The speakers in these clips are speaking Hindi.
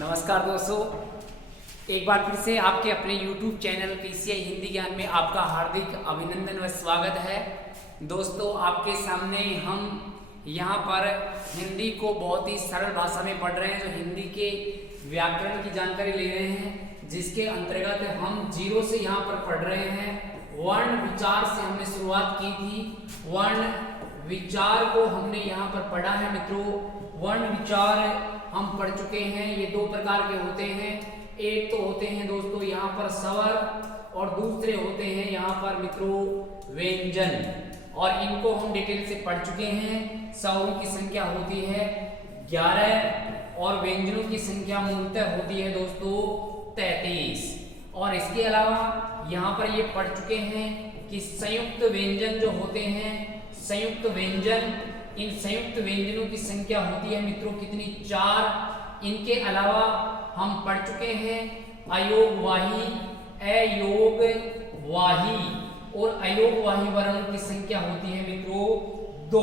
नमस्कार दोस्तों, एक बार फिर से आपके अपने YouTube चैनल पीसीआई हिंदी ज्ञान में आपका हार्दिक अभिनंदन व स्वागत है। दोस्तों, आपके सामने हम यहाँ पर हिंदी को बहुत ही सरल भाषा में पढ़ रहे हैं, जो हिंदी के व्याकरण की जानकारी ले रहे हैं, जिसके अंतर्गत हम जीरो से यहाँ पर पढ़ रहे हैं। वर्ण विचार से हमने शुरुआत की थी, वर्ण विचार को हमने यहाँ पर पढ़ा है मित्रों। वर्ण विचार हम पढ़ चुके हैं। ये दो प्रकार के होते हैं, एक तो होते हैं दोस्तों यहाँ पर स्वर और दूसरे होते हैं यहाँ पर मित्रों व्यंजन, और इनको हम डिटेल से पढ़ चुके हैं। स्वरों की संख्या होती है 11 और व्यंजनों की संख्या मूलतः होती है दोस्तों 33। और इसके अलावा यहाँ पर ये पढ़ चुके हैं कि संयुक्त व्यंजन जो होते हैं, संयुक्त व्यंजन, इन संयुक्त व्यंजनों की संख्या होती है मित्रों कितनी, 4। इनके अलावा हम पढ़ चुके हैं अयोगवाही, अयोगवाही और अयोगवाही वर्णों की संख्या होती है मित्रों 2।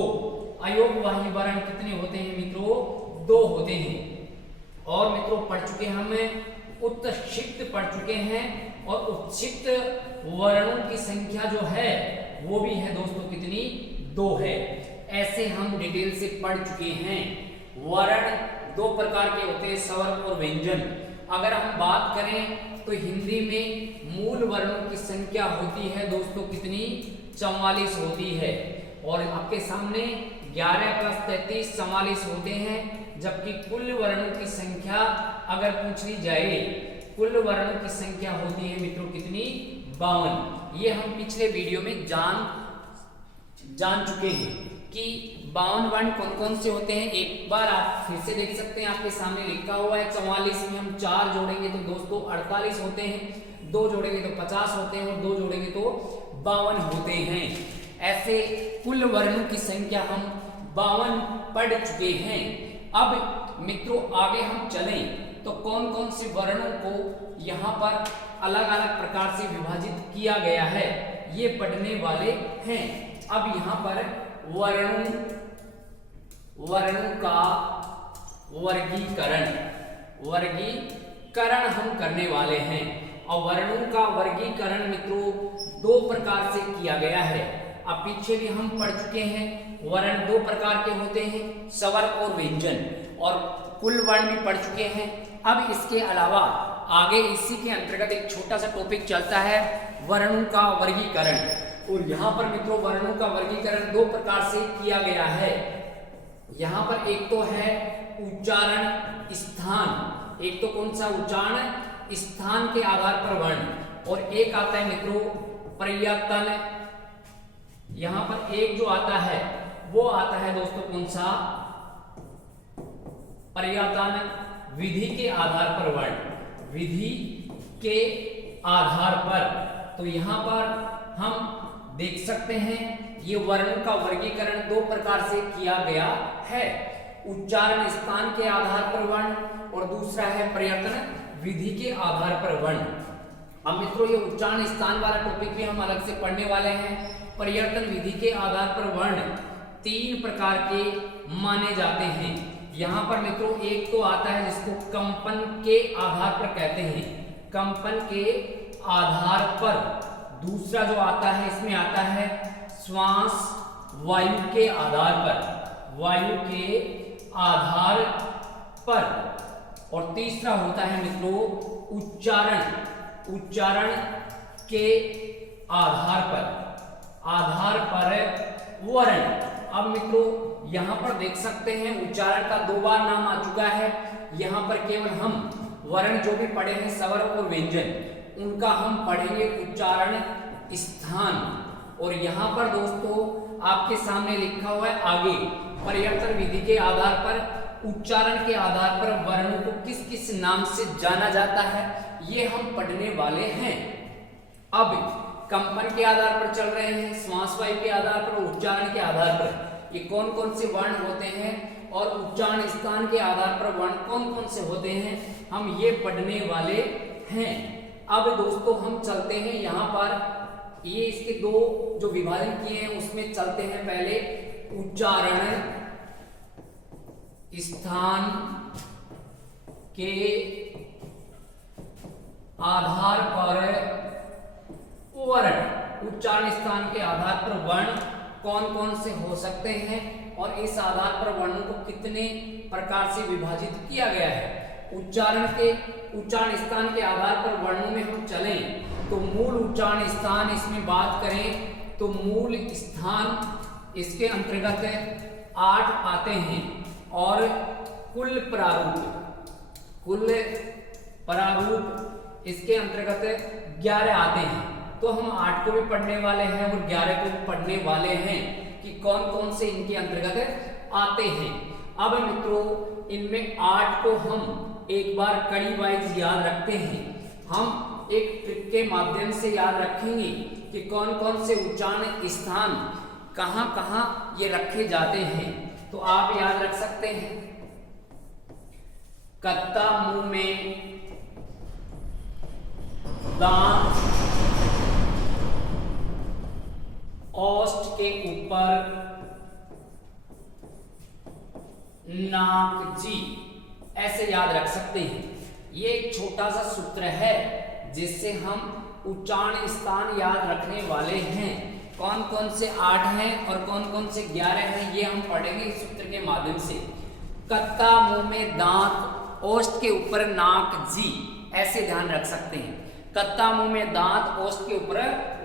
अयोगवाही वर्ण कितने होते हैं मित्रों, 2 होते हैं। और मित्रों पढ़ चुके हम उत्क्षिप्त पढ़ चुके हैं, और उत्क्षिप्त वर्णों की संख्या जो है वो भी है दोस्तों कितनी, 2 है। ऐसे हम डिटेल से पढ़ चुके हैं। वर्ण 2 प्रकार के होते हैं, स्वर और व्यंजन। अगर हम बात करें तो हिंदी में मूल वर्णों की संख्या होती है दोस्तों कितनी, 44 होती है। और आपके सामने 11 + 33 44 होते हैं। जबकि कुल वर्णों की संख्या अगर पूछ ली जाए, कुल वर्णों की संख्या होती है मित्रों कितनी, 52। ये हम पिछले वीडियो में जान चुके हैं कि 52 वर्ण कौन कौन से होते हैं। एक बार आप फिर से देख सकते हैं, आपके सामने लिखा हुआ है 44 में हम 4 जोड़ेंगे तो दोस्तों 48 होते हैं, 2 जोड़ेंगे तो 50 होते हैं, और 2 जोड़ेंगे तो 52 होते हैं। ऐसे कुल वर्णों की संख्या हम 52 पढ़ चुके हैं। अब मित्रों आगे हम चलें तो कौन कौन से वर्णों को यहाँ पर अलग अलग प्रकार से विभाजित किया गया है, ये पढ़ने वाले हैं। अब यहाँ पर वर्णों का वर्गीकरण हम करने वाले हैं। और वर्णों का वर्गीकरण मित्रों 2 प्रकार से किया गया है। अब पीछे भी हम पढ़ चुके हैं, वर्ण 2 प्रकार के होते हैं, स्वर और व्यंजन, और कुल वर्ण भी पढ़ चुके हैं। अब इसके अलावा आगे इसी के अंतर्गत एक छोटा सा टॉपिक चलता है, वर्णों का वर्गीकरण। और यहाँ पर मित्रों वर्णों का वर्गीकरण 2 प्रकार से किया गया है। यहाँ पर एक तो है उच्चारण स्थान, एक तो कौन सा, उच्चारण स्थान के आधार पर वर्ण, और एक आता है मित्रों प्रयत्न। यहाँ पर एक जो आता है वो आता है दोस्तों कौन सा, प्रयत्न विधि के आधार पर वर्ण, विधि के आधार पर। तो यहाँ पर हम देख सकते हैं ये वर्णों का वर्गीकरण 2 प्रकार से किया गया है, उच्चारण स्थान के आधार पर वर्ण, और दूसरा है प्रयत्न विधि के आधार पर वर्ण। अब मित्रों ये उच्चारण स्थान वाला टॉपिक भी हम अलग से पढ़ने वाले हैं। प्रयत्न विधि के आधार पर वर्ण 3 प्रकार के माने जाते हैं। यहाँ पर मित्रों एक तो आता है जिसको कंपन के आधार पर कहते हैं, कंपन के आधार पर। दूसरा जो आता है इसमें आता है श्वास वायु के आधार पर, वायु के आधार पर। और तीसरा होता है मित्रों उच्चारण, उच्चारण के आधार पर वर्ण। अब मित्रों यहाँ पर देख सकते हैं उच्चारण का 2 बार नाम आ चुका है। यहाँ पर केवल हम वर्ण जो भी पढ़े हैं स्वर और व्यंजन, उनका हम पढ़ेंगे उच्चारण स्थान। और यहाँ पर दोस्तों आपके सामने लिखा हुआ है आगे, प्रयत्न विधि के आधार पर, उच्चारण के आधार पर वर्णों को किस किस नाम से जाना जाता है, ये हम पढ़ने वाले हैं। अब कंपन के आधार पर चल रहे हैं, श्वास वायु के आधार पर, उच्चारण के आधार पर ये कौन कौन से वर्ण होते हैं, और उच्चारण स्थान के आधार पर वर्ण कौन कौन से होते हैं, हम ये पढ़ने वाले हैं। अब दोस्तों हम चलते हैं यहाँ पर, ये इसके 2 जो विभाजन किए हैं उसमें चलते हैं। पहले उच्चारण स्थान के आधार पर वर्ण, उच्चारण स्थान के आधार पर वर्ण कौन कौन से हो सकते हैं और इस आधार पर वर्णों को कितने प्रकार से विभाजित किया गया है। उच्चारण स्थान के आधार पर वर्णों में हम चलें तो मूल उच्चारण स्थान इसमें बात करें तो मूल स्थान इसके अंतर्गत 8 आते हैं और कुल प्रारूप इसके अंतर्गत 11 आते हैं। तो हम 8 को भी पढ़ने वाले हैं और 11 को भी पढ़ने वाले हैं कि कौन कौन से इनके अंतर्गत आते हैं। अब मित्रों इनमें 8 को हम एक बार कड़ी वाइज याद रखते हैं। हम एक ट्रिक के माध्यम से याद रखेंगे कि कौन कौन से उच्चारण स्थान कहां कहां ये रखे जाते हैं। तो आप याद रख सकते हैं कत्ता मुंह में दांत, ओष्ठ के ऊपर नाक, जी, ऐसे याद रख सकते हैं। ये एक छोटा सा सूत्र है जिससे हम उच्चारण स्थान याद रखने वाले हैं। कौन कौन से 8 हैं और कौन कौन से 11 हैं ये हम पढ़ेंगे इस सूत्र के माध्यम से। कत्ता मुंह में दांत, ओष्ठ के ऊपर नाक, जी, ऐसे ध्यान रख सकते हैं। कत्ता मुंह में दांत, ओष्ठ के ऊपर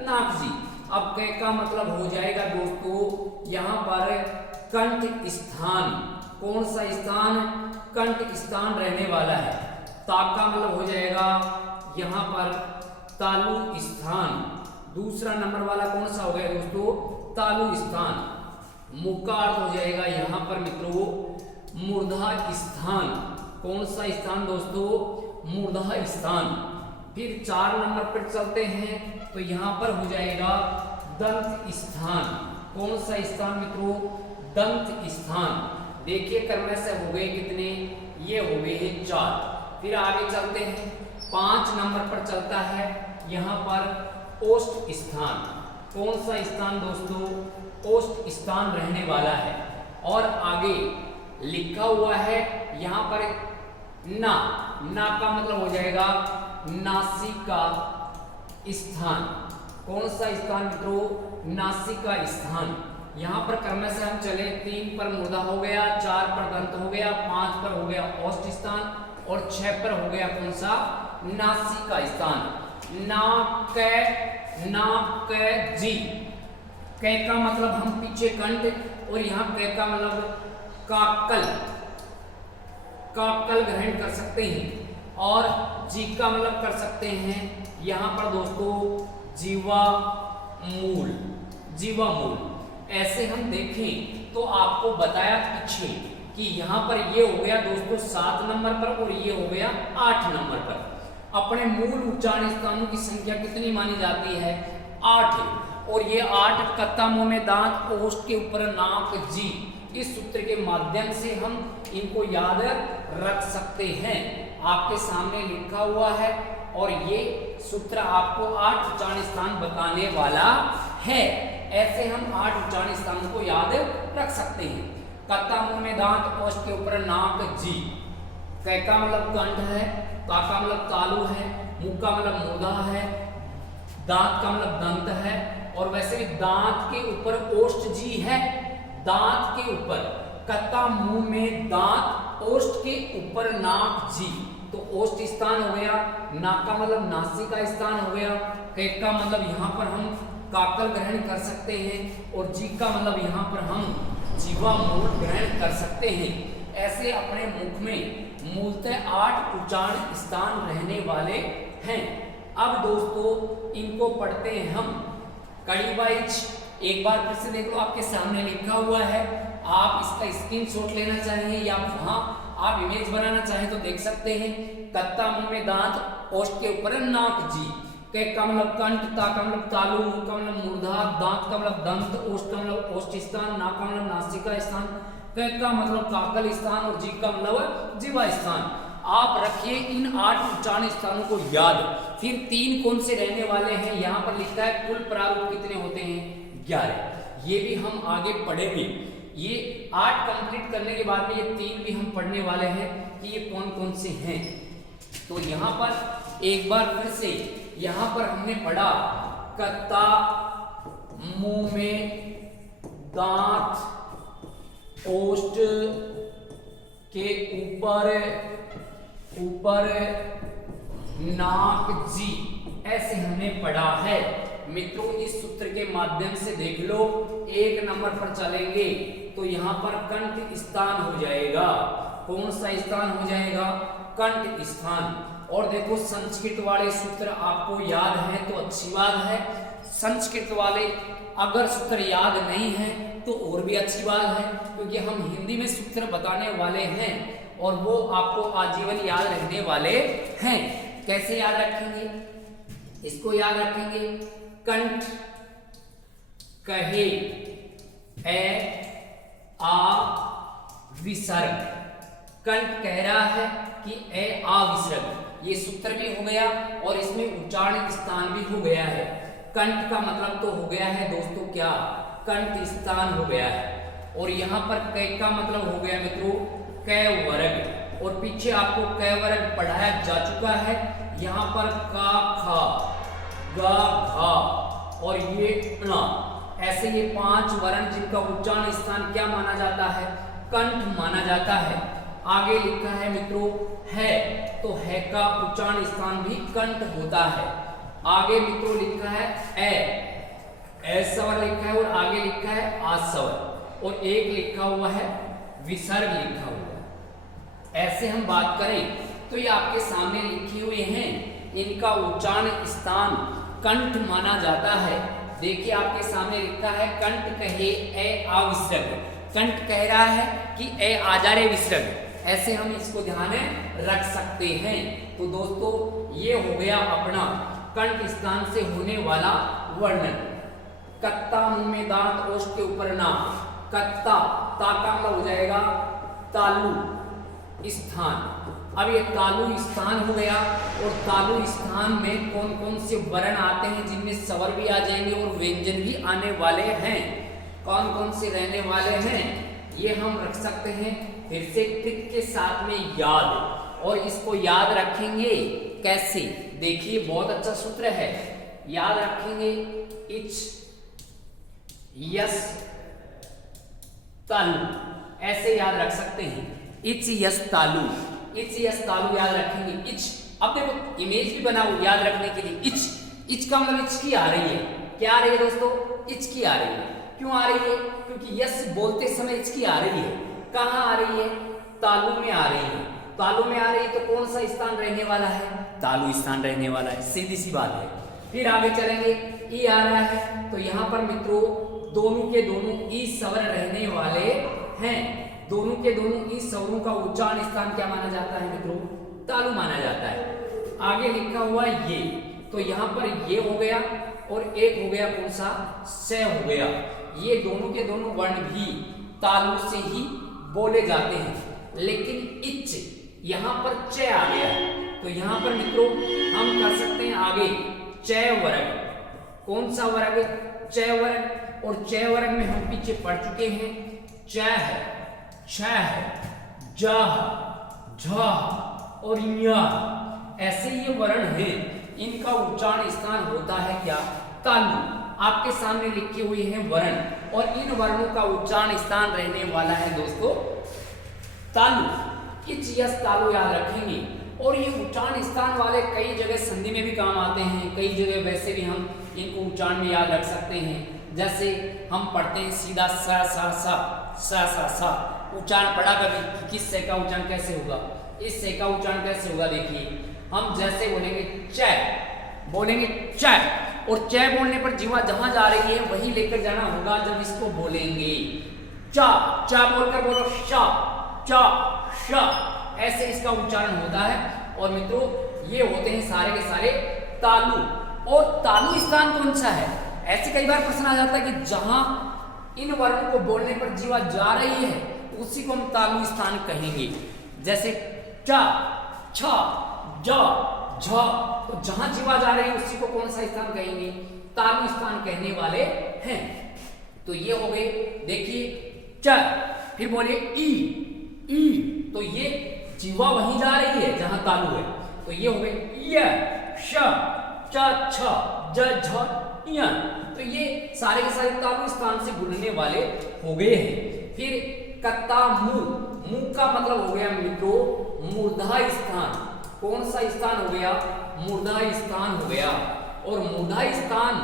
नाक, जी। अब क का मतलब हो जाएगा दोस्तों यहाँ पर कंठ स्थान। कौन सा स्थान? कंठ स्थान रहने वाला है। ताक का मतलब हो जाएगा यहाँ पर तालु स्थान। दूसरा नंबर वाला कौन सा हो गया दोस्तों? तालु स्थान। मुख का अर्थ हो जाएगा यहाँ पर मित्रों मूर्धा स्थान। कौन सा स्थान दोस्तों? मूर्धा स्थान। फिर 4 नंबर पर चलते हैं तो यहाँ पर हो जाएगा दंत स्थान। कौन सा स्थान मित्रों? दंत स्थान। देखिए क्रम से हो गए कितने? ये हो गए हैं 4। फिर आगे चलते हैं 5 नंबर पर चलता है यहाँ पर ओष्ठ स्थान। कौन सा स्थान दोस्तों? ओष्ठ स्थान रहने वाला है। और आगे लिखा हुआ है यहाँ पर ना। ना का मतलब हो जाएगा नासिका स्थान। कौन सा स्थान मित्रों? नासिका स्थान। यहाँ पर क्रम से हम चले 3 पर मूर्धा हो गया, 4 पर दंत हो गया, 5 पर हो गया ओष्ठ स्थान और 6 पर हो गया कौन सा? नासिका स्थान। नाक, जी। कै का मतलब हम पीछे कंठ और यहाँ कै का मतलब काकल ग्रहण कर सकते हैं। और जी का मतलब कर सकते हैं यहाँ पर दोस्तों जीवा मूल। ऐसे हम देखें तो आपको बताया पीछे कि यहाँ पर ये हो गया दोस्तों 7 नंबर पर और ये हो गया 8 नंबर पर। अपने मूल उच्चारण स्थानों की संख्या कितनी मानी जाती है? 8। और ये 8 कत्ता मुंह में दांत, ओष्ठ के ऊपर नाक, जी, इस सूत्र के माध्यम से हम इनको याद रख सकते हैं। आपके सामने लिखा हुआ है और ये सूत्र आपको 8 उच्चारण स्थान बताने वाला है। ऐसे हम 8 उच्चारण स्थानों को याद रख सकते हैं। कत्ता मुंह में दांत, ओष्ठ के ऊपर नाक, जी। कै का मतलब कंठ है, ता का मतलब तालु है, मुख का मतलब मूर्धा है, दांत का मतलब दंत है और वैसे भी दांत के ऊपर ओष्ठ, जी है। दांत के ऊपर कत्ता मुंह में दांत, ओष्ठ के ऊपर नाक, जी। तो ओष्ठ स्थान हो गया, नाक का मतलब नासिका स्थान हो गया, कै का मतलब यहाँ पर हम काकल ग्रहण कर सकते हैं और जी का मतलब यहाँ पर हम जीवा मूल ग्रहण कर सकते हैं। ऐसे अपने मुख में मूलतः 8 उच्चारण स्थान रहने वाले हैं। अब दोस्तों इनको पढ़ते हैं हम कड़ी वाइज। एक बार फिर से देख लो, आपके सामने लिखा हुआ है। आप इसका स्क्रीनशॉट लेना चाहें या वहां आप इमेज बनाना चाहें तो देख सकते हैं। कत्ता मुंह में दांत, ओष्ठ के ऊपर नाक, जी। कै का मतलब कंठ, ता का मतलब तालु, मुख का मतलब मूर्धा, दांत का मतलब दंत, ओष्ठ का मतलब ओष्ठ स्थान, नाक का मतलब नासिका स्थान, कै का मतलब काकल स्थान और जी का मतलब जीवा स्थान। आप रखिए इन 8 उच्चारण स्थानों को याद। फिर 3 कौन से रहने वाले हैं? यहाँ पर लिखा है कुल प्रारूप कितने होते हैं? 11। ये भी हम आगे पढ़ेंगे ये 8 कंप्लीट करने के बाद में ये 3 भी हम पढ़ने वाले हैं कि ये कौन कौन से हैं। तो यहाँ पर एक बार फिर से यहाँ पर हमने पढ़ा कत्ता, मुंह में दांत, ओष्ठ के ऊपर नाक, जी, ऐसे हमने पढ़ा है। मित्रों इस सूत्र के माध्यम से देख लो, 1 नंबर पर चलेंगे तो यहाँ पर कंठ स्थान हो जाएगा। कौन सा स्थान हो जाएगा? कंठ स्थान। और देखो संस्कृत वाले सूत्र आपको याद है तो अच्छी बात है, संस्कृत वाले अगर सूत्र याद नहीं है तो और भी अच्छी बात है, क्योंकि हम हिंदी में सूत्र बताने वाले हैं और वो आपको आजीवन याद रहने वाले हैं। कैसे याद रखेंगे? इसको याद रखेंगे, कंठ कहे ए आ विसर्ग। कंठ कह रहा है कि ए आ विसर्ग, ये सूत्र भी हो गया और इसमें उच्चारण स्थान भी हो गया है। कंठ का मतलब तो हो गया है दोस्तों क्या? कंठ स्थान हो गया है। और यहाँ पर कै का मतलब हो गया मित्रों कै वर्ग, और पीछे आपको कै वर्ग पढ़ाया जा चुका है। यहाँ पर का, खा, गा, घा और ये ण, ऐसे ये 5 वर्ण जिनका उच्चारण स्थान क्या माना जाता है? कंठ माना जाता है। आगे लिखा है मित्रों है, तो है का उच्चारण स्थान भी कंठ होता है। आगे मित्रों लिखा है ए स्वर लिखा है और आगे लिखा है आ स्वर, और एक लिखा हुआ है विसर्ग लिखा हुआ है। ऐसे हम बात करें तो ये आपके सामने लिखे हुए हैं, इनका उच्चारण स्थान कंठ माना जाता है। देखिए आपके सामने लिखा है कंठ कहे ए आ विसर्ग। कंठ कह रहा है कि ए आ जा रे विसर्ग, ऐसे हम इसको ध्यान रख सकते हैं। तो दोस्तों ये हो गया अपना कंठ स्थान से होने वाला वर्णन। कत्ता, मुंह में दांत, ओष्ठ के ऊपर नाक। कत्ता, ता का मतलब हो जाएगा तालु स्थान। अब ये तालु स्थान हो गया, और तालु स्थान में कौन कौन से वर्ण आते हैं जिनमें स्वर भी आ जाएंगे और व्यंजन भी आने वाले हैं। कौन कौन से रहने वाले हैं ये हम रख सकते हैं फिर से ट्रिक के साथ में याद। और इसको याद रखेंगे कैसे? देखिए बहुत अच्छा सूत्र है, याद रखेंगे इच यस तालु, ऐसे याद रख सकते हैं। इच यस तालु, इच यस तालु याद रखेंगे। इच, अब देखो इमेज भी बनाओ याद रखने के लिए। इच का मतलब इच की आ रही है। क्या आ रही है दोस्तों? इच की आ रही है। क्यों आ रही है? क्योंकि यस बोलते समय इच की आ रही है। कहाँ आ रही है? तालु में आ रही है। तालु में आ रही है तो कौन सा स्थान रहने वाला है? तालु स्थान रहने वाला है, सीधी सी बात है। फिर आगे चलेंगे, ई आ रहा है तो यहाँ पर मित्रों दोनों के दोनों ई स्वर रहने वाले हैं। दोनों के दोनों ई स्वरों का उच्चारण स्थान क्या माना जाता है मित्रों? तालु माना जाता है। आगे लिखा हुआ ये, तो यहाँ पर ये हो गया और एक हो गया कौन सा? से हो गया। ये दोनों के दोनों वर्ण भी तालु से ही बोले जाते हैं, लेकिन इच यहाँ पर च आ गया, तो यहाँ पर मित्रों हम कर सकते हैं आगे च वर्ग। कौन सा वर्ग? च वर्ग। और च वर्ग में हम पीछे पढ़ चुके हैं, च है, छ है, ज है, झ और य, ऐसे ये वर्ण हैं, इनका उच्चारण स्थान होता है क्या? तालु। आपके सामने लिखे हुए हैं वर्ण, और इन वर्णों का उच्चारण स्थान रहने वाला है दोस्तों तालु। इच यस तालु याद रखेंगे। और ये उच्चारण स्थान वाले कई जगह संधि में भी काम आते हैं, कई जगह वैसे भी हम इनको उच्चारण में याद रख सकते हैं। जैसे हम पढ़ते हैं सीधा सा सा सा सा सा सा, उच्चारण पढ़ा कभी किस से का उच्चारण कैसे होगा? इस से का उच्चारण कैसे होगा? देखिए हम जैसे बोलेंगे बोलेंगे च, और च बोलने पर जीवा जहां जा रही है वही लेकर जाना होगा जब इसको बोलेंगे। चा चा बोलकर बोलो शा, चा श, ऐसे इसका उच्चारण होता है। और मित्रों ये होते हैं सारे के सारे तालु। और तालु स्थान कौन सा है? ऐसे कई बार प्रश्न आ जाता है कि जहां इन वर्णों को बोलने पर जीवा जा रही है उसी को हम तालु स्थान कहेंगे। जैसे चा, छ, ज, झ, तो जहां जीवा जा रही है उसी को कौन सा स्थान कहेंगे? तालु स्थान कहने वाले हैं। तो ये हो गए। देखिए च। फिर बोलिए ई, ई, तो ये जीवा वहीं जा रही है जहां तालु है, तो ये हो गए य, श, च, छ, ज, झ, य। तो ये सारे के सारे तालु स्थान से बुनने वाले हो गए हैं। फिर कत्ता मु, मु का मतलब हो गया मित्रों मूर्धा स्थान। कौन सा स्थान हो गया? मूर्धा स्थान हो गया। और मूर्धा स्थान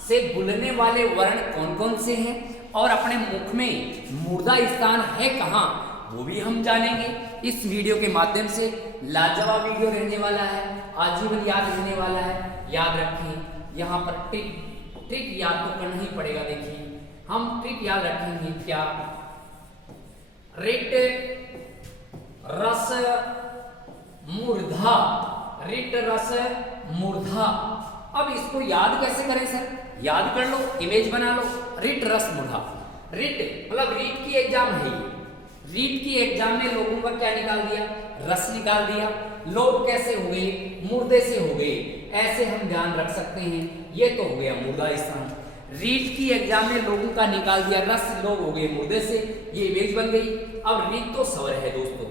से बुनने वाले वर्ण कौन कौन से हैं और अपने मुख में मूर्धा स्थान है कहां, वो भी हम जानेंगे इस वीडियो के माध्यम से। लाजवाब वीडियो रहने वाला है, आजीवन याद रहने वाला है। याद रखें, यहाँ पर ट्रिक याद तो करना ही पड़ेगा। देखिए हम ट्रिक याद रखेंगे क्या? रिट रस मूर्धा, रिट रस मूर्धा। अब इसको याद कैसे करें सर? याद कर लो, इमेज बना लो। रिट रस मूर्धा, रिट मतलब रीट की एग्जाम है ये। रीट की एग्जाम में लोगों का क्या निकाल दिया? रस निकाल दिया। लोग कैसे हो गए? मुर्दे से हो गए। ऐसे हम ध्यान रख सकते हैं। ये तो हो गया मूर्धा स्थान। रीट की एग्जाम में लोगों का निकाल दिया रस, लोग हो गए मुर्दे से, ये इमेज बन गई। अब रीट तो सवर है दोस्तों,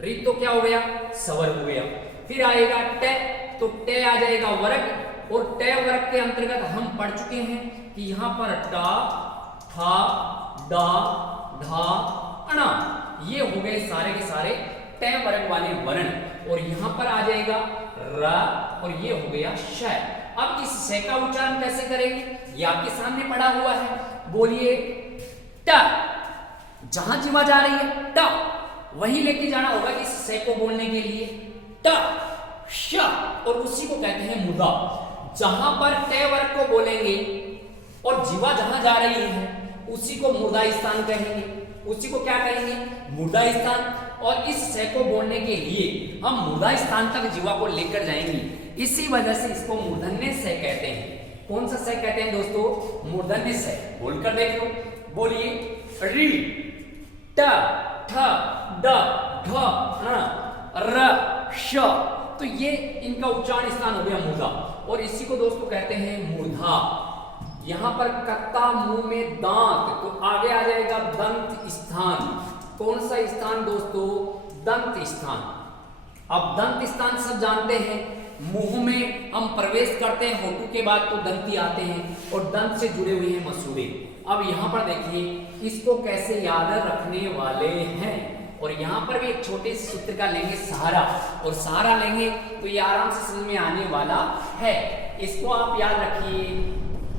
रीट तो क्या हो गया? सवर हो गया। फिर आएगा टे, तो टे आ जाएगा वर्ग, और टे वर्ग के अंतर्गत हम पढ़ चुके हैं कि यहाँ पर टा, था, डा, ढा, अणा, ये हो गए सारे के सारे टे वर्ग वाले वर्ण। और यहाँ पर आ जाएगा र, और ये हो गया श। अब इस श का उच्चारण कैसे करेंगे? ये आपके सामने पड़ा हुआ है। बोलिए ट, जहां जीवा जा रही है ट, वहीं लेके जाना होगा इस श को बोलने के लिए। ट, श, और उसी को कहते हैं मुर्दा। जहां पर टे वर्ग को बोलेंगे और जीवा जहां जा रही है उसी को मुर्दा स्थान कहेंगे। उसी को क्या कहेंगे? मुर्दा स्थान। और इस श को बोलने के लिए हम मुर्दा स्थान तक जीवा को लेकर जाएंगे। इसी वजह से इसको मूर्धन्य श कहते हैं। कौन सा श कहते हैं दोस्तों? मूर्धन्य श। बोलकर देख लो। बोलिए री, ट, ठ, ड, ढ, ण, र, श। तो ये इनका उच्चारण स्थान हो गया मूर्धा, और इसी को दोस्तों कहते हैं मूर्धा। यहां पर कत्ता मुंह में दांत, तो आगे आ जाएगा दंत स्थान। कौन सा स्थान दोस्तों? दंत स्थान। अब दंत स्थान सब जानते हैं, मुंह में हम प्रवेश करते हैं होठों के बाद तो दंती आते हैं, और दंत से जुड़े हुए हैं मसूड़े। अब यहाँ पर देखिए इसको कैसे याद रखने वाले हैं। और यहाँ पर भी एक छोटे से सूत्र का लेंगे सहारा, और सहारा लेंगे तो ये आराम से समझ में आने वाला है। इसको आप याद रखिए,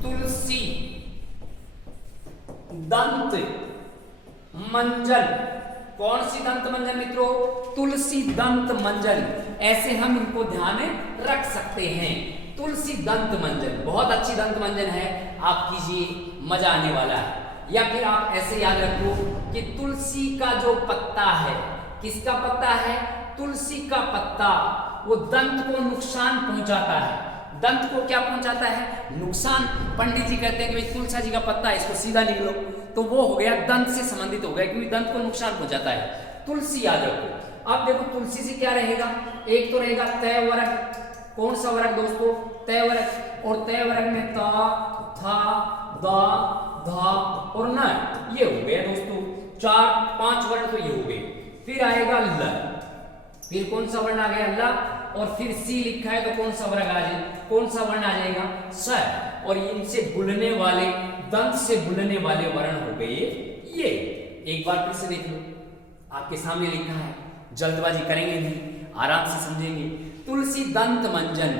तुलसी दंत मंजन। कौन सी दंत मंजन मित्रों? तुलसी दंत मंजन। ऐसे हम इनको ध्यान रख सकते हैं। तुलसी दंत मंजन बहुत अच्छी दंत मंजन है, आप कीजिए, मजा आने वाला है। या फिर आप ऐसे याद रखो कि तुलसी का जो पत्ता है, किसका पत्ता है? तुलसी का पत्ता, वो दंत को नुकसान पहुंचाता है। दंत को क्या पहुंचाता है? नुकसान। पंडित जी कहते हैं कि भाई तुलसी जी का पत्ता है, इसको सीधा लिख लो, तो वो हो गया दंत से संबंधित हो गया, क्योंकि दंत को नुकसान पहुंचाता है। तुलसी याद रखो। अब देखो तुलसी से क्या रहेगा? एक तो रहेगा तय वर्ग। कौन सा वर्ग दोस्तों? तय वर्ग। और तय वर्ग में ता, था, दा, धा और न, ये हो गया दोस्तों। 4-5 वर्ण तो ये हो गए। फिर आएगा ल, फिर कौन सा वर्ण आ गया? ल। और फिर सी लिखा है तो कौन सा वर्ग आ जाए? कौन सा वर्ण आ जाएगा? स। और इनसे बुनने वाले, दंत से बुनने वाले वर्ण हो गए ये। एक बार फिर से देख लो, आपके सामने लिखा है, जल्दबाजी करेंगे नहीं, आराम से समझेंगे। तुलसी दंत मंजन,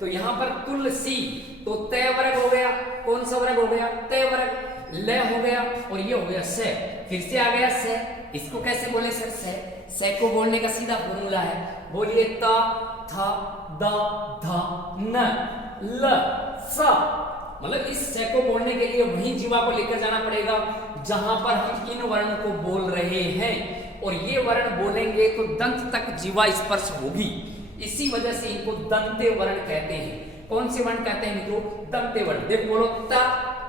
तो यहाँ पर तुलसी तो तय वर्ग हो गया। कौन सा वर्ग हो गया? तय वर्ग। ल हो गया, और ये हो गया स। फिर से आ गया स। इसको कैसे बोले सर? स को बोलने का सीधा फॉर्मूला है। बोलिए ता, था, दा, धा, न, ल, सा। मतलब इस स को बोलने के लिए वही जीवा को लेकर जाना पड़ेगा जहां पर हम इन वर्ण को बोल रहे हैं, और ये वर्ण बोलेंगे तो दंत तक जीवा स्पर्श होगी। इसी वजह से इनको दंते वर्ण कहते हैं। कौन से वर्ण कहते हैं मित्रों? दंते वर्ण। देखो बोलो ता,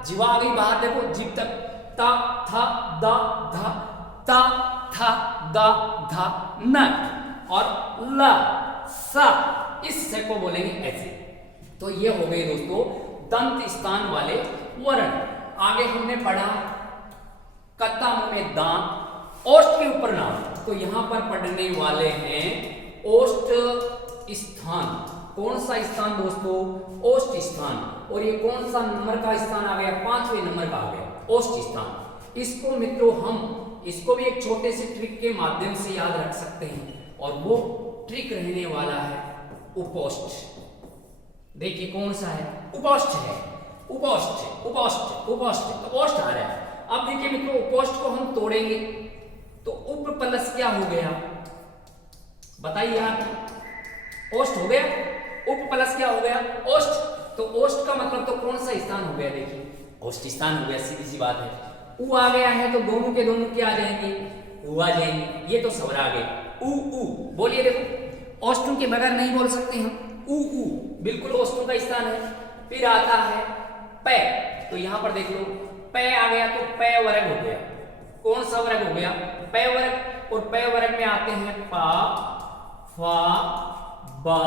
जीवा आ गई बाहर, देखो जीभ तक, ता, था, दा, धा, ता, था, दा, धा, न, और ल, सा। इस स को बोलेंगे ऐसे। तो ये हो गए दोस्तों दंत स्थान वाले वर्ण। आगे हमने पढ़ा कत्ता मुंह में दांत, ओष्ठ के ऊपर नाम। तो यहां पर पढ़ने वाले हैं ओष्ठ स्थान। कौन सा स्थान दोस्तों? ओष्ठ स्थान। और ये कौन सा नंबर का स्थान आ गया? 5वें नंबर का आ गया ओष्ठ स्थान। इसको मित्रों हम इसको भी एक छोटे से ट्रिक के माध्यम से याद रख सकते हैं, और वो ट्रिक रहने वाला है उपोष्ठ। देखिए कौन सा है? उपोष्ठ है। उपोष्ठ उपोष्ठ उपोष्ठ, तो ओष्ठ आ रहा है। अब देखिए मित्रों, उपोष्ठ को हम तोड़ेंगे तो उप प्लस क्या हो गया? बताइए आप। ओष्ठ हो गया, उप प्लस क्या हो गया? ओष्ठ। तो ओष्ठ का मतलब तो कौन सा स्थान हो गया? देखिए ओष्ठ स्थान हो गया, सीधी सी बात है। उ आ गया है तो दोनों के दोनों क्या आ जाएंगे? उ आ जाएंगे। ये तो सवर आ गए। उ उ बोलिए, देखो ओष्ठों के बगैर नहीं बोल सकते हम। उ उ बिल्कुल ओष्ठों का स्थान है। फिर आता है पै। तो यहां पर देख लो, पै आ गया तो पै वर्ग हो गया। कौन सा वर्ग हो गया? पै वर्ग। और पै वर्ग में आते हैं पा, फा, बा,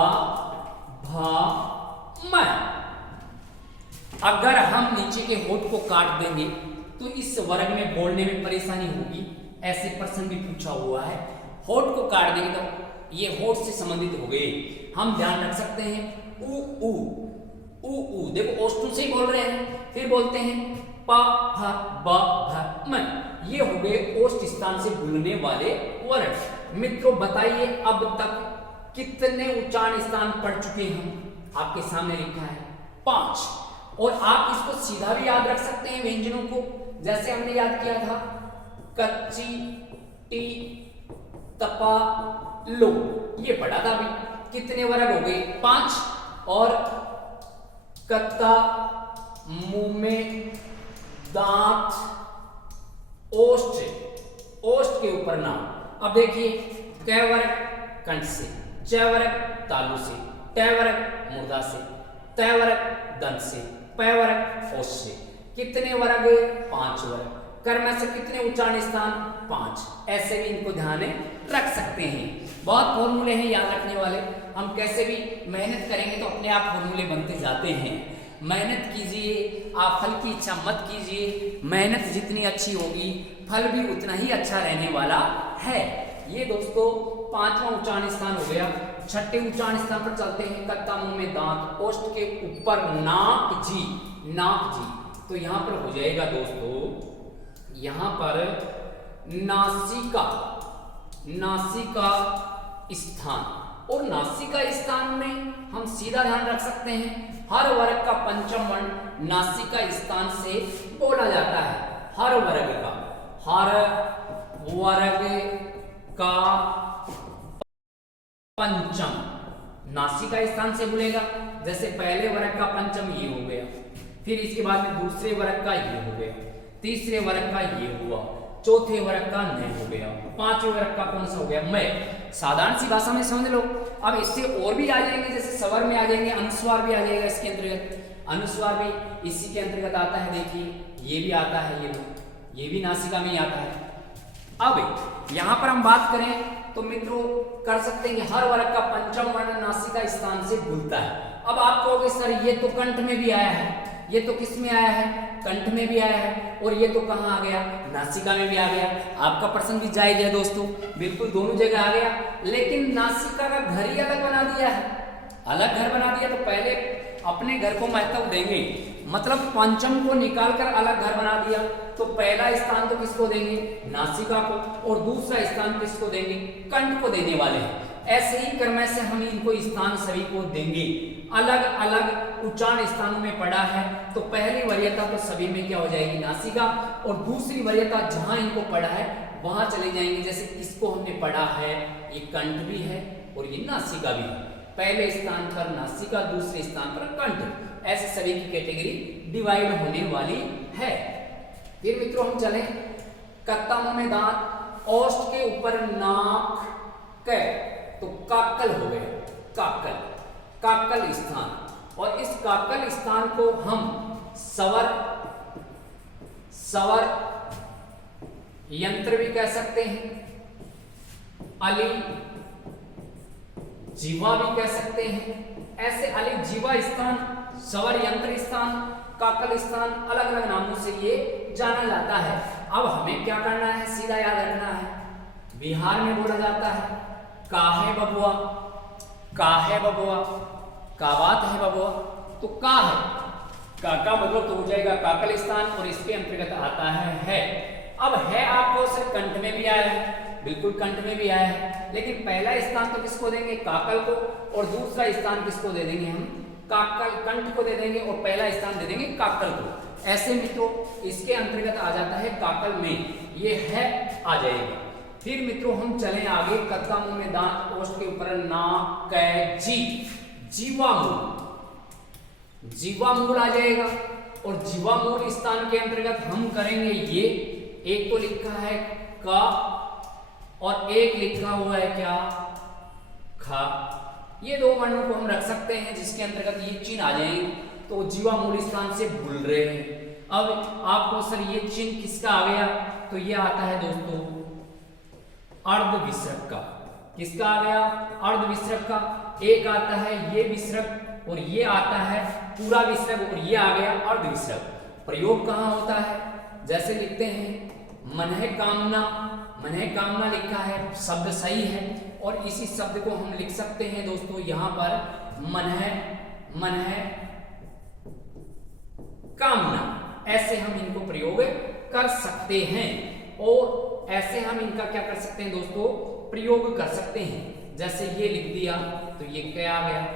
भा, मै। अगर हम नीचे के होठ को काट देंगे तो इस वर्ग में बोलने में परेशानी होगी। ऐसे प्रश्न भी पूछा हुआ है। होठ को काट देंगे तो ये होठ से संबंधित हो गए। हम ध्यान रख सकते हैं उ उ उ उ, देखो ओष्ठों से ही बोल रहे हैं। फिर बोलते हैं पा, फ, ब, भ, म। ये हो गए ओष्ठ स्थान से बोलने वाले वर्ण। मित्रों बताइए अब तक कितने उच्चारण स्थान पढ़ चुके हम? आपके सामने लिखा है 5। और आप इसको सीधा भी याद रख सकते हैं व्यंजनों को, जैसे हमने याद किया था कच्ची, टी, तपा, लो। ये पढ़ा था अभी। कितने वर्ग हो गए? 5। और कत्ता, मुंह में दांत, ओष्ठ, ओष्ठ के ऊपर नाम। अब देखिए कै वर्ग कंठ से, च वर्ग तालु से, ट वर्ग मूर्धा से, त वर्ग दंत से, प वर्ग ओष्ठ से। कितने वर्ग? 5 वर्ग। कर में से कितने उच्चारण स्थान? 5। ऐसे भी इनको ध्यान में रख सकते हैं। बहुत फॉर्मूले हैं याद रखने वाले। हम कैसे भी मेहनत करेंगे तो अपने आप फॉर्मूले बनते जाते हैं। मेहनत कीजिए, आप फल की इच्छा मत कीजिए। मेहनत जितनी अच्छी होगी फल भी उतना ही अच्छा रहने वाला है। ये दोस्तों 5वां उच्चारण स्थान हो गया। 6ठे उच्चारण स्थान पर चलते हैं। कत्ता मुंह में दांत, ओष्ठ के ऊपर नाक जी, नाक जी। तो यहां पर हो जाएगा दोस्तों, यहां पर नासिका, नासिका स्थान। और नासिका स्थान में हम सीधा ध्यान रख सकते हैं, हर वर्ग का पंचम वर्ण नासिका स्थान से बोला जाता है। हर वर्ग का, हर वर्ग का पंचम नासिका स्थान से बोलेगा। जैसे पहले वर्ग का पंचम ये हो गया, फिर इसके बाद में दूसरे वर्ग का ये हो गया, तीसरे वर्ग का ये हुआ, चौथे वर्ग का न हो गया, 5वें वर्ग का कौन सा हो गया? मैं। साधारण सी भाषा में समझ लो। अब इससे और भी आ जाएंगे, जैसे स्वर में आ जाएंगे, अनुस्वार भी आ जाएगा इसके अंतर्गत। अनुस्वार भी इसी के अंतर्गत आता है। देखिए ये भी आता है, ये भी नासिका में ही आता है। अब यहां पर हम बात करें तो मित्रों कर सकते हैं कि हर वर्ग का पंचम वर्ण नासिका स्थान से खुलता है। अब आप कहोगे सर ये तो कंठ में भी आया है, ये तो किस में आया है? कंठ में भी आया है। और ये तो कहां आ गया? नासिका में भी आ गया। आपका प्रश्न भी जायज है दोस्तों, बिल्कुल दोनों जगह आ गया। लेकिन नासिका का घर ही अलग बना दिया है, अलग घर बना दिया। तो पहले अपने घर को महत्व देंगे, मतलब पंचम को निकालकर अलग घर बना दिया। तो पहला स्थान तो किसको देंगे? नासिका को। और दूसरा स्थान किसको देंगे? कंठ को देने वाले हैं। ऐसे ही क्रम से हम इनको स्थान सभी को देंगे। अलग अलग उच्चारण स्थानों में पढ़ा है तो पहली वरीयता तो सभी में क्या हो जाएगी? नासिका। और दूसरी वरीयता जहां इनको पढ़ा है वहां चले जाएंगे। जैसे इसको हमने पढ़ा है, ये कंठ भी है और ये नासिका भी है। पहले स्थान पर नासिका, दूसरे स्थान पर कंठ। ऐसे सभी की कैटेगरी डिवाइड होने वाली है। फिर मित्रों हम चले कत्ता मुंह में दांत, ओष्ठ के ऊपर नाक, कै। तो काकल हो गया, काकल, काकल स्थान। और इस काकल स्थान को हम स्वर, स्वर यंत्र भी कह सकते हैं, अली जीवा भी कह सकते हैं। ऐसे अली जीवा स्थान, स्वर यंत्र स्थान, काकल स्थान अलग अलग नामों से ये जाना जाता है। अब हमें क्या करना है, सीधा याद रखना है। बिहार में बोला जाता है काहे बबुआ, काहे बबुआ, का बात है बबुआ, तो का है, का मतलब तो हो जाएगा काकल स्थान और इसके अंतर्गत आता है। अब है आपको सिर्फ कंठ में भी आया है, बिल्कुल कंठ में भी आया है, लेकिन पहला स्थान तो किसको देंगे, काकल को, और दूसरा स्थान किसको दे देंगे हम, काकल, कंठ को दे देंगे, और पहला स्थान दे देंगे काकल को। ऐसे मित्रों इसके अंतर्गत आ जाता है काकल में, ये है आ जाएगा। फिर मित्रों हम चलें आगे, कत्ता मुंह में दांत, ओष्ठ के ऊपर नाक, कै, जी, जीवामूल, जीवामूल आ जाएगा। और जीवामूल स्थान के अंतर्गत हम करेंगे ये, एक तो लिखा है का और एक लिखा हुआ है क्या, खा। ये दो वर्णों को हम रख सकते हैं जिसके अंतर्गत ये चिन्ह आ जाएंगे, तो जीवामूल स्थान से भूल रहे हैं। अब आपको सर ये चिन्ह किसका आ गया, तो ये आता है दोस्तों अर्ध विसर्ग का। किसका आ गया, अर्ध विसर्ग का। एक आता है ये विसर्ग और ये आता है पूरा विसर्ग, और ये आ गया अर्ध विसर्ग। प्रयोग कहाँ होता है, जैसे लिखते हैं मन है कामना, मन है कामना लिखा है, शब्द सही है, और इसी शब्द को हम लिख सकते हैं दोस्तों यहां पर मन है कामना। ऐसे हम इनको प्रयोग कर सकते हैं, और ऐसे हम इनका क्या कर सकते हैं दोस्तों, प्रयोग कर सकते हैं। जैसे ये लिख दिया तो ये कै आ गया,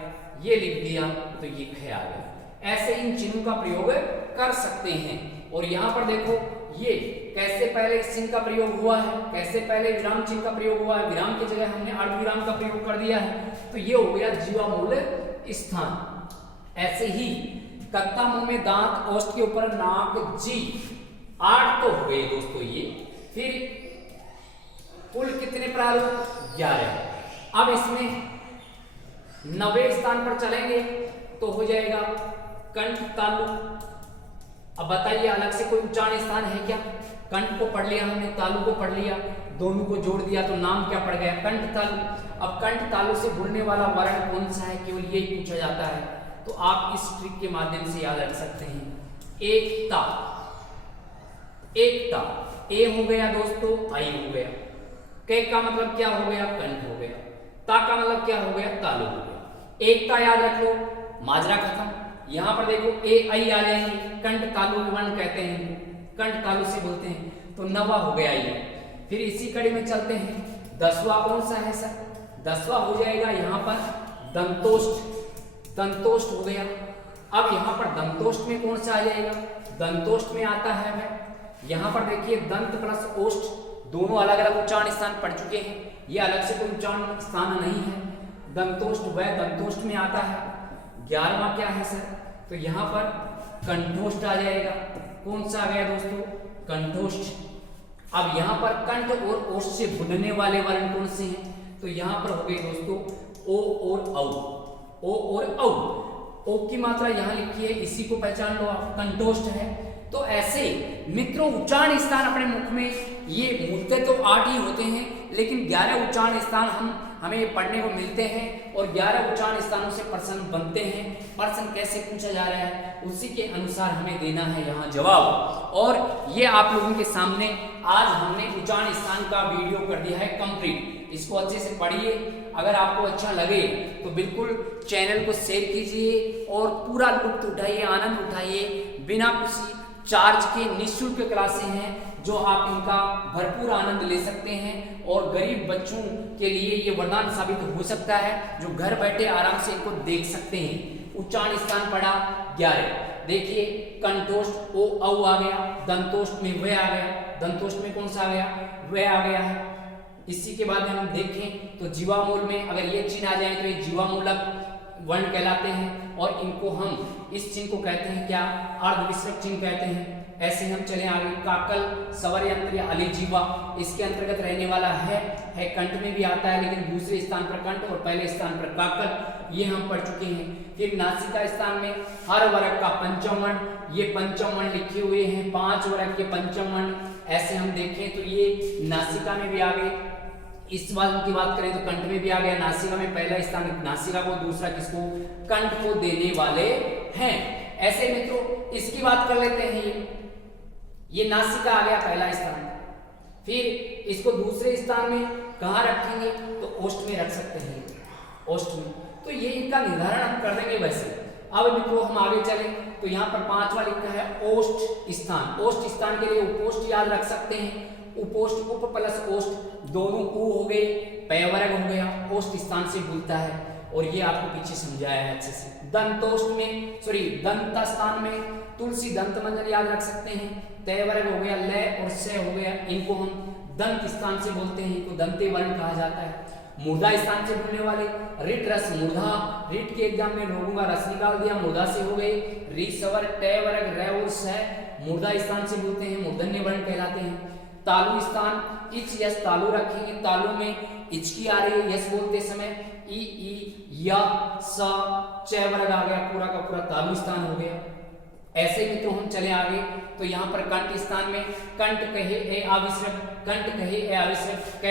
ये लिख दिया तो ये खे आ गया। ऐसे इन चिन्हों का प्रयोग कर सकते हैं। और यहां पर देखो ये कैसे पहले इस चिन्ह का प्रयोग हुआ है, कैसे पहले विराम चिन्ह का प्रयोग हुआ है, विराम की जगह हमने अर्ध विराम का प्रयोग कर दिया है, तो ये हो गया जीवामूल स्थान। ऐसे ही कत्ता मुंह में दांत, ओष्ठ के ऊपर नाक, जी, 8 तो हो गए दोस्तों ये। फिर कुल कितने प्रारूप, 11। अब इसमें 9वें स्थान पर चलेंगे तो हो जाएगा कंठ तालु। अब बताइए अलग से कोई उच्चारण स्थान है क्या, कंठ को पढ़ लिया हमने, तालु को पढ़ लिया, दोनों को जोड़ दिया तो नाम क्या पड़ गया, कंठ तालु। अब कंठ तालु से जुड़ने वाला वर्ण कौन सा है, केवल यही पूछा जाता है, तो आप इस ट्रिक के माध्यम से याद रख सकते हैं। एकता, एकता, ए हो गया दोस्तों, आई हो गया, के का मतलब क्या हो गया, कंठ हो गया, ता का मतलब क्या हो गया, तालु हो गया। एकता याद रख लो, माजरा खत्म। यहां पर देखो ए आई आ जाएंगे, कंठ तालु वर्ण कहते हैं, कंठ तालु से बोलते हैं, तो 9वां हो गया ये। फिर इसी कड़ी में चलते हैं, 10वां कौन सा है सर, 10वां हो जाएगा यहाँ पर दंतोष्ठ, दंतोष्ठ हो गया। अब यहाँ पर दंतोष्ठ में कौन सा आ जाएगा, दंतोष्ठ में आता है वह, यहाँ पर देखिए दंत प्लस ओष्ठ दोनों अलग अलग उच्चारण स्थान पढ़ चुके हैं, ये अलग से कोई उच्चारण स्थान नहीं है। दंतोष्ठ वह दंतोष्ठ में आता है। 11वां क्या है सर, तो यहाँ पर कंठोष्ठ आ जाएगा। कौन सा आ गया दोस्तों, कंठोष्ठ। अब यहाँ पर कंठ और ओष्ठ से बुनने वाले वर्ण कौन से हैं, तो यहाँ पर हो गए दोस्तों ओ और औ, ओ और औ। ओ की मात्रा यहाँ लिखी है, इसी को पहचान लो आप, कंठोष्ठ है। तो ऐसे मित्रों उच्चारण स्थान अपने मुख में ये मूलतः तो 8 ही होते हैं, लेकिन 11 उच्चारण स्थान हमें पढ़ने को मिलते हैं, और 11 उच्चारण स्थानों से प्रश्न बनते हैं। प्रश्न कैसे पूछा जा रहा है उसी के अनुसार हमें देना है यहाँ जवाब। और ये आप लोगों के सामने आज हमने उच्चारण स्थान का वीडियो कर दिया है कंप्लीट। इसको अच्छे से पढ़िए, अगर आपको अच्छा लगे तो बिल्कुल चैनल को शेयर कीजिए और पूरा लुत्फ उठाइए, आनंद उठाइए। बिना किसी चार्ज के निःशुल्क क्लासें हैं जो आप इनका भरपूर आनंद ले सकते हैं, और गरीब बच्चों के लिए ये वरदान साबित हो सकता है जो घर बैठे आराम से इनको देख सकते हैं। उच्चारण स्थान पढ़ा 11, देखिए कंठोष्ठ ओ औ आ गया, दंतोष्ठ में व आ गया, दंतोष्ठ में कौन सा आ गया, व आ गया है। इसी के बाद में हम देखें तो जीवामूल में अगर ये चिन्ह आ जाए तो ये जीवामूलक वर्ण कहलाते हैं, और इनको हम इस चिन्ह को कहते हैं क्या, अर्धविसर्ग चिन्ह कहते हैं। ऐसे हम चले आगे, काकल स्वर यंत्र या अलिजीवा इसके अंतर्गत रहने वाला है कंठ में भी आता है, लेकिन दूसरे स्थान पर कंठ और पहले स्थान पर काकल, ये हम पढ़ चुके हैं। फिर नासिका स्थान में हर वर्ग का पंचम वर्ण, ये पंचम वर्ण लिखे हुए हैं, 5 वर्ग के पंचम वर्ण। ऐसे हम देखें तो ये नासिका में भी आ गए। इस बात की बात करें तो कंठ में भी आ गया, नासिका में पहला स्थान नासिका को, दूसरा किसको, कंठ को देने वाले हैं। ऐसे मित्रों इसकी बात कर लेते हैं, ये नासिका आ गया पहला स्थान। फिर इसको दूसरे स्थान में कहाँ रखेंगे, तो ओष्ठ में रख सकते हैं, ओष्ठ में। तो ये इनका निर्धारण हम कर देंगे वैसे। अब मित्रों हम आगे चलें तो यहाँ पर 5वां लिखा है ओष्ठ स्थान। ओष्ठ स्थान के लिए उपोष्ठ याद रख सकते हैं। उपोष्ठ, उप प्लस ओष्ठ दोनों उ हो गए, पैवर्ग हो गया, ओष्ठ स्थान से बोलता है। और ये आपको पीछे समझाया है अच्छे से। दंतोष्ठ में दंत स्थान में तुलसी दंत मंजन याद रख सकते हैं। तैवर्ग हो गया, लय और से हो गया, इनको हम दंत स्थान से बोलते हैं, इनको दंते वर्ण कहा जाता है। मूर्धा स्थान से बोलने वाले रिट रस मूर्धा, रिट के एग्जाम में लोगों का रस निकाल दिया, मूर्धा से हो गए। री सवर टे वर्ग रे और से मूर्धा स्थान से बोलते हैं, मूर्धन्य वर्ण कहलाते हैं। तालु स्थान इच यस तालु रखेंगे, तालु में इच की आ रही है यस बोलते समय, ई या सा च वर्ग आ गया, पूरा का पूरा तालु स्थान हो गया। ऐसे ही मित्रों हम चले आगे तो यहाँ पर कंठ स्थान में कंठ कहे ए आविश्रक, कंठ कहे ए आविश्रक,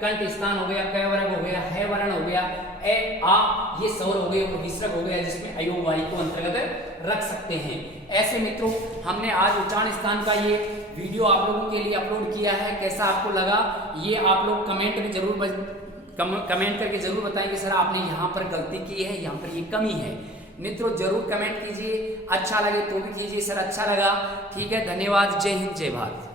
कंठ स्थान हो गया, क वर्ग हो गया, है वर्ण हो गया, ए आ ये स्वर हो गए और विसर्ग हो गया, जिसमें अयोग वाही को अंतर्गत रख सकते हैं। ऐसे मित्रों हमने आज उच्चारण स्थान का ये वीडियो आप लोगों के लिए अपलोड किया है। कैसा आपको लगा ये आप लोग कमेंट में जरूर कमेंट करके जरूर बताएंगे सर आपने यहाँ पर गलती की है, यहाँ पर ये कमी है। मित्रों जरूर कमेंट कीजिए, अच्छा लगे तो भी कीजिए सर अच्छा लगा। ठीक है, धन्यवाद, जय हिंद जय भारत।